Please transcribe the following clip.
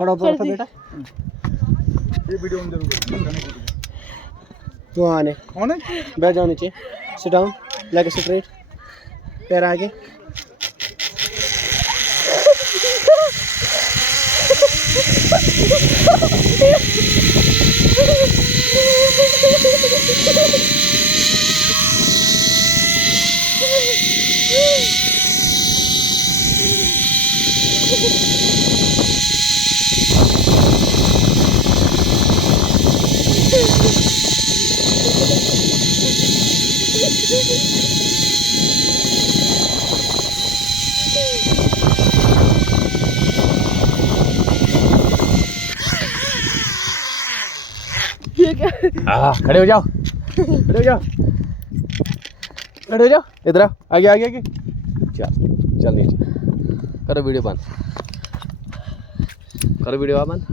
थोड़ा ऊपर रखो बेटा। ये वीडियो ऑन जरूर। तू आने कौन है? बैठ जाओ नीचे, सिट डाउन, लेग स्ट्रेट, पैर आगे। खड़े हो जाओ, खड़े हो जाओ, खड़े हो जाओ, इधर आओ, आगे आगे आगे। चल चल नीचे, करो वीडियो बंद, करो वीडियो बंद।